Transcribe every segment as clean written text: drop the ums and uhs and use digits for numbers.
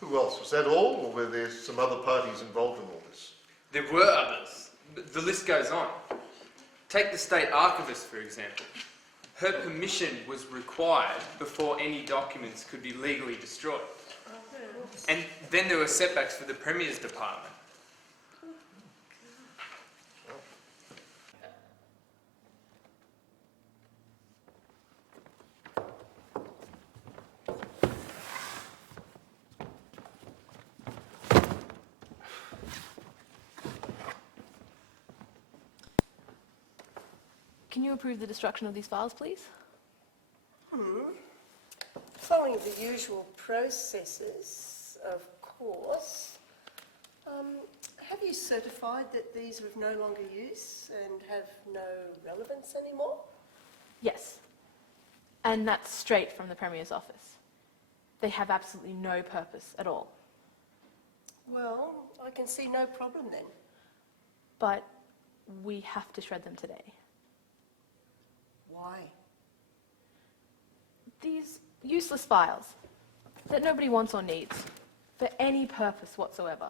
Who else? Was that all, or were there some other parties involved in all this? There were others. The list goes on. Take the state archivist, for example. Her permission was required before any documents could be legally destroyed. And then there were setbacks for the Premier's department. Can you approve the destruction of these files, please? Following the usual processes, of course. Have you certified that these are of no longer use and have no relevance anymore? Yes. And that's straight from the Premier's office. They have absolutely no purpose at all. Well, I can see no problem then. But we have to shred them today. Why? These useless files that nobody wants or needs for any purpose whatsoever,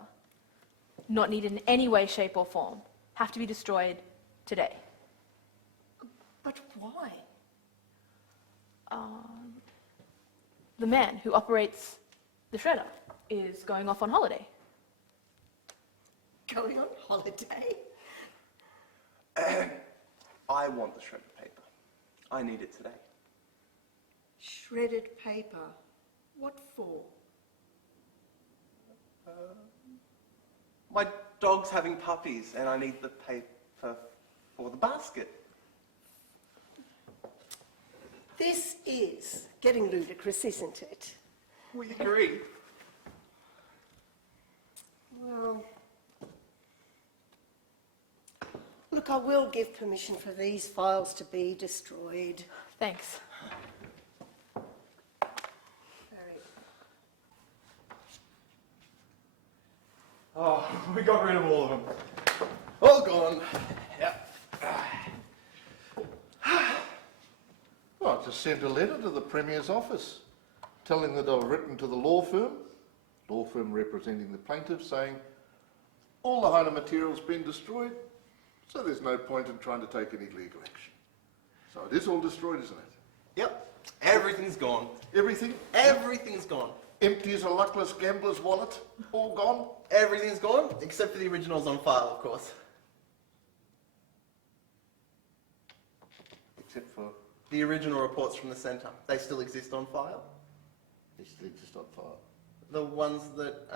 not needed in any way, shape or form, have to be destroyed today. But why? The man who operates the shredder is going off on holiday. Going on holiday? I want the shredded paper. I need it today. Shredded paper? What for? My dog's having puppies and I need the paper for the basket. This is getting ludicrous, isn't it? We agree. Well, look, I will give permission for these files to be destroyed. Thanks. Very. Oh, we got rid of all of them. All gone. Yep. Well, I just sent a letter to the Premier's office telling that I've written to the law firm representing the plaintiff, saying all the Heiner material's been destroyed, so there's no point in trying to take any legal action. So it is all destroyed, isn't it? Yep. Everything's gone. Everything? Everything's gone. Empty as a luckless gambler's wallet? All gone? Everything's gone, except for the originals on file, of course. Except for The original reports from the centre. They still exist on file. they still exist on file. The ones that,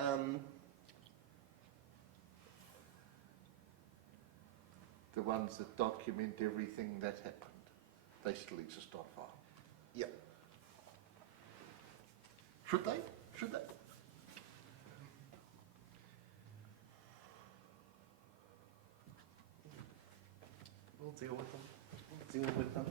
The ones that document everything that happened, they still exist on file. Yep. Should they? Should they? We'll deal with them. We'll deal with them.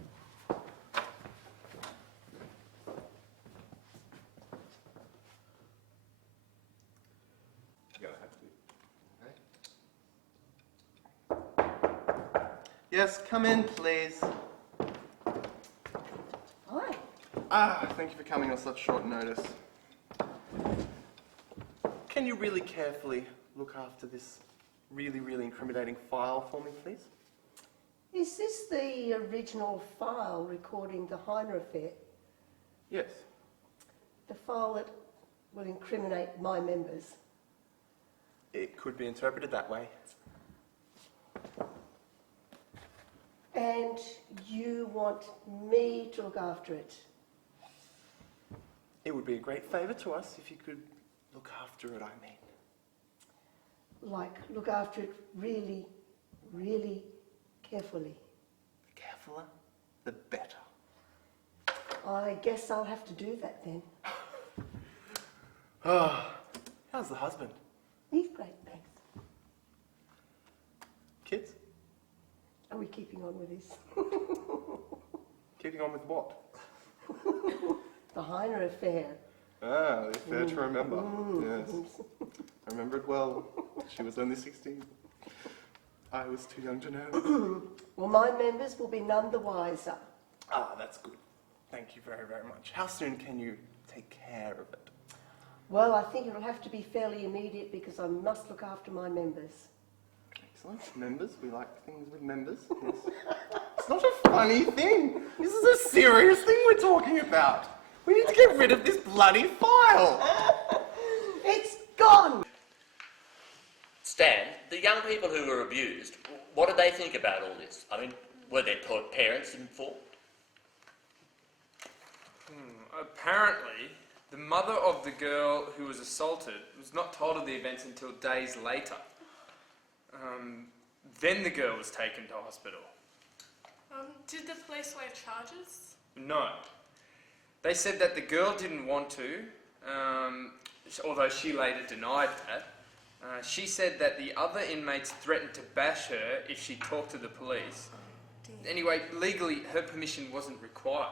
Yes, come in, please. Hi. Thank you for coming on such short notice. Can you really carefully look after this really, really incriminating file for me, please? Is this the original file recording the Heiner Affair? Yes. The file that will incriminate my members? It could be interpreted that way. And you want me to look after it? It would be a great favour to us if you could look after it, I mean. Like, look after it really, really carefully? The carefuler, the better. I guess I'll have to do that then. How's the husband? He's great, thanks. Kids? Are we keeping on with this? Keeping on with what? The Heiner Affair. Ah, the affair to remember. Yes. I remember it well. She was only 16. I was too young to know. Well, my members will be none the wiser. Ah, that's good. Thank you very, very much. How soon can you take care of it? Well, I think it'll have to be fairly immediate because I must look after my members. Excellent. Members, we like things with members. Yes. It's not a funny thing. This is a serious thing we're talking about. We need to get rid of this bloody file. It's gone! Stan, the young people who were abused, what did they think about all this? I mean, were their parents informed? Apparently, the mother of the girl who was assaulted was not told of the events until days later. Then the girl was taken to hospital. Did the police lay charges? No. They said that the girl didn't want to, although she later denied that. She said that the other inmates threatened to bash her if she talked to the police. Anyway, legally, her permission wasn't required.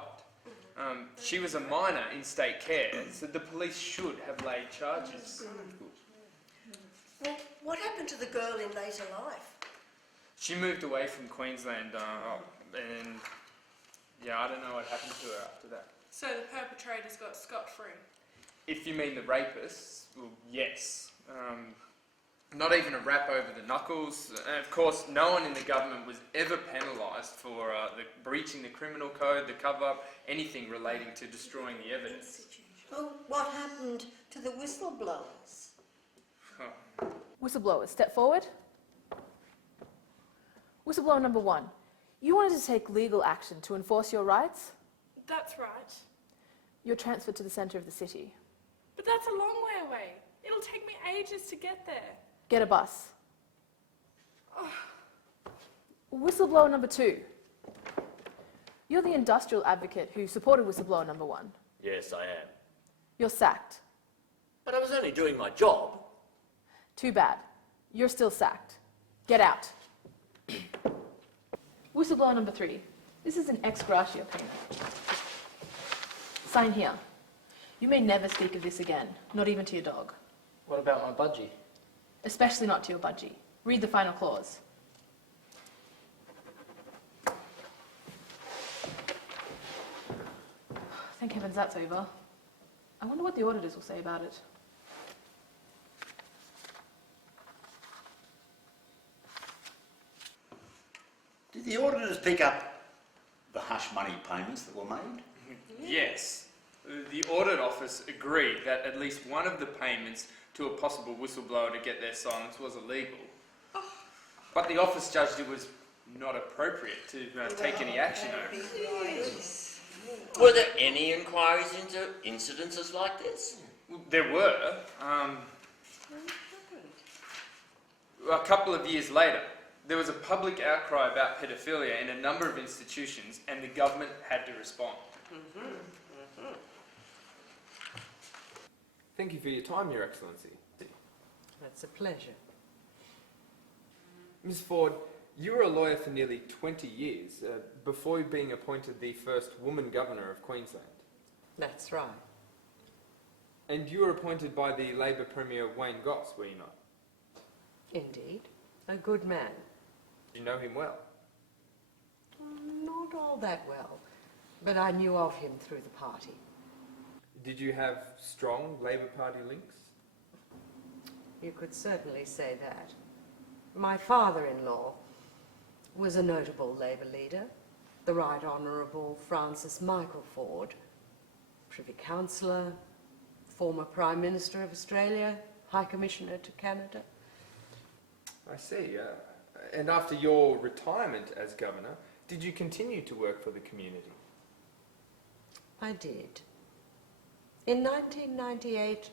She was a minor in state care, so the police should have laid charges. Well, what happened to the girl in later life? She moved away from Queensland, and yeah, I don't know what happened to her after that. So the perpetrators got scot-free? If you mean the rapists, well, yes. Not even a rap over the knuckles. And of course, no one in the government was ever penalised for breaching the criminal code, the cover-up, anything relating to destroying the evidence. Well, what happened to the whistleblowers? Oh. Whistleblowers, step forward. Whistleblower number 1. You wanted to take legal action to enforce your rights. That's right. You're transferred to the centre of the city. But that's a long way away. It'll take me ages to get there. Get a bus. Whistleblower number 2. You're the industrial advocate who supported whistleblower number 1. Yes, I am. You're sacked. But I was only doing my job. Too bad. You're still sacked. Get out. Whistleblower number 3. This is an ex gratia payment. Sign here. You may never speak of this again, not even to your dog. What about my budgie? Especially not to your budgie. Read the final clause. Thank heavens that's over. I wonder what the auditors will say about it. Did the auditors pick up the hush money payments that were made? Yes. The audit office agreed that at least one of the payments to a possible whistleblower to get their silence was illegal. But the office judged it was not appropriate to take any action over it. Were there any inquiries into incidences like this? There were. A couple of years later, there was a public outcry about paedophilia in a number of institutions, and the government had to respond. Thank you for your time, Your Excellency. That's a pleasure. Ms. Ford, you were a lawyer for nearly 20 years before being appointed the first woman governor of Queensland. That's right. And you were appointed by the Labor Premier Wayne Goss, were you not? Indeed. A good man. Did you know him well? Not all that well, but I knew of him through the party. Did you have strong Labor Party links? You could certainly say that. My father-in-law was a notable Labor leader, the Right Honourable Francis Michael Ford, Privy Councillor, former Prime Minister of Australia, High Commissioner to Canada. I see. And after your retirement as governor, did you continue to work for the community? I did. In 1998,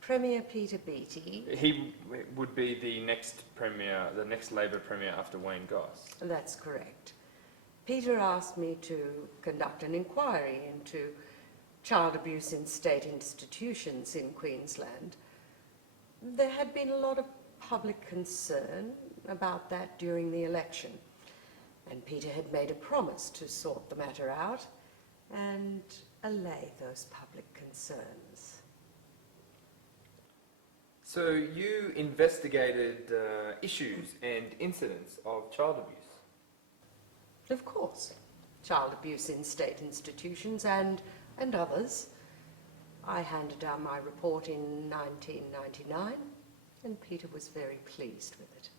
Premier Peter Beattie... He would be the next premier, the next Labor premier after Wayne Goss. That's correct. Peter asked me to conduct an inquiry into child abuse in state institutions in Queensland. There had been a lot of public concern about that during the election, and Peter had made a promise to sort the matter out and allay those public concerns. So you investigated issues and incidents of child abuse? Of course. Child abuse in state institutions and others. I handed down my report in 1999, and Peter was very pleased with it.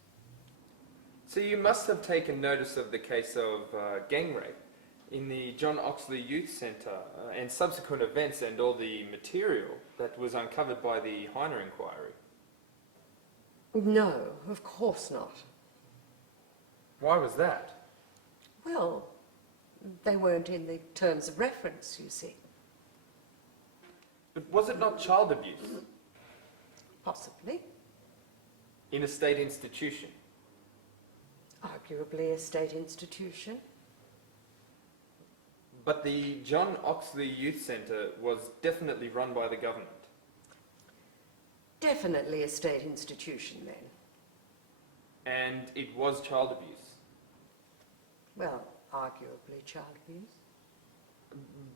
So you must have taken notice of the case of gang rape in the John Oxley Youth Centre and subsequent events and all the material that was uncovered by the Heiner inquiry. No, of course not. Why was that? Well, they weren't in the terms of reference, you see. But was it not child abuse? Possibly. In a state institution? Arguably a state institution. But the John Oxley Youth Centre was definitely run by the government. Definitely a state institution then. And it was child abuse. Well, arguably child abuse.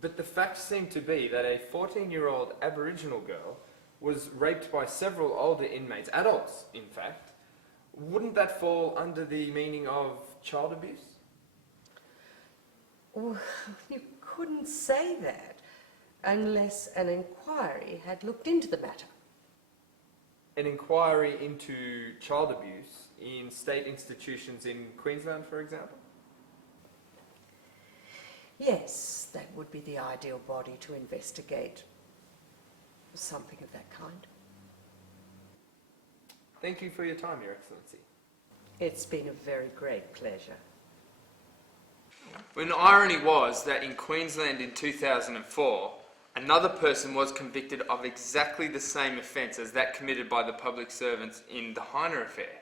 But the facts seem to be that a 14-year-old Aboriginal girl was raped by several older inmates, adults in fact. Wouldn't that fall under the meaning of child abuse? Well, you couldn't say that unless an inquiry had looked into the matter. An inquiry into child abuse in state institutions in Queensland, for example? Yes, that would be the ideal body to investigate something of that kind. Thank you for your time, Your Excellency. It's been a very great pleasure. When the irony was that in Queensland in 2004, another person was convicted of exactly the same offence as that committed by the public servants in the Heiner Affair.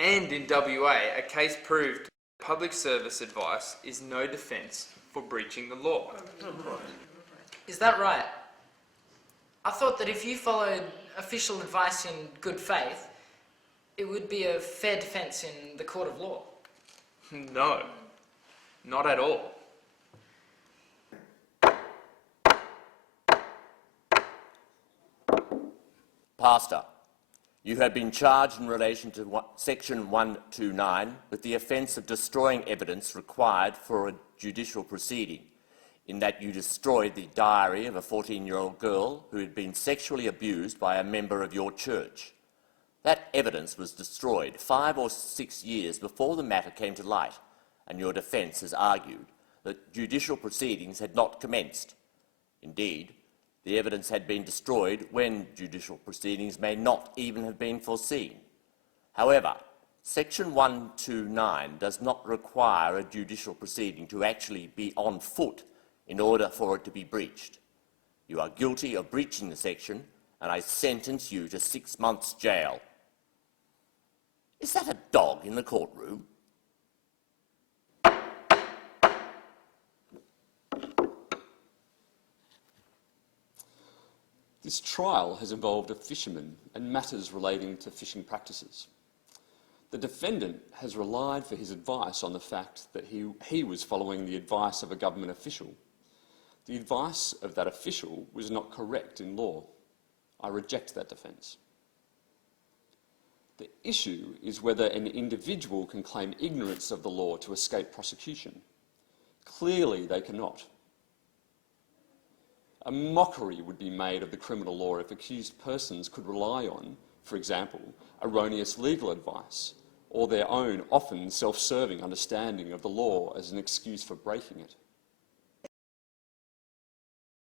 And in WA, a case proved public service advice is no defence for breaching the law. Is that right? I thought that if you followed official advice in good faith, it would be a fair defence in the court of law. No, not at all. Pastor, you have been charged in relation to Section 129 with the offence of destroying evidence required for a judicial proceeding, in that you destroyed the diary of a 14-year-old girl who had been sexually abused by a member of your church. That evidence was destroyed 5 or 6 years before the matter came to light, and your defence has argued that judicial proceedings had not commenced. Indeed, the evidence had been destroyed when judicial proceedings may not even have been foreseen. However, Section 129 does not require a judicial proceeding to actually be on foot in order for it to be breached. You are guilty of breaching the section, and I sentence you to 6 months' jail. Is that a dog in the courtroom? This trial has involved a fisherman and matters relating to fishing practices. The defendant has relied for his advice on the fact that he was following the advice of a government official. The advice of that official was not correct in law. I reject that defence. The issue is whether an individual can claim ignorance of the law to escape prosecution. Clearly they cannot. A mockery would be made of the criminal law if accused persons could rely on, for example, erroneous legal advice, or their own often self-serving understanding of the law as an excuse for breaking it.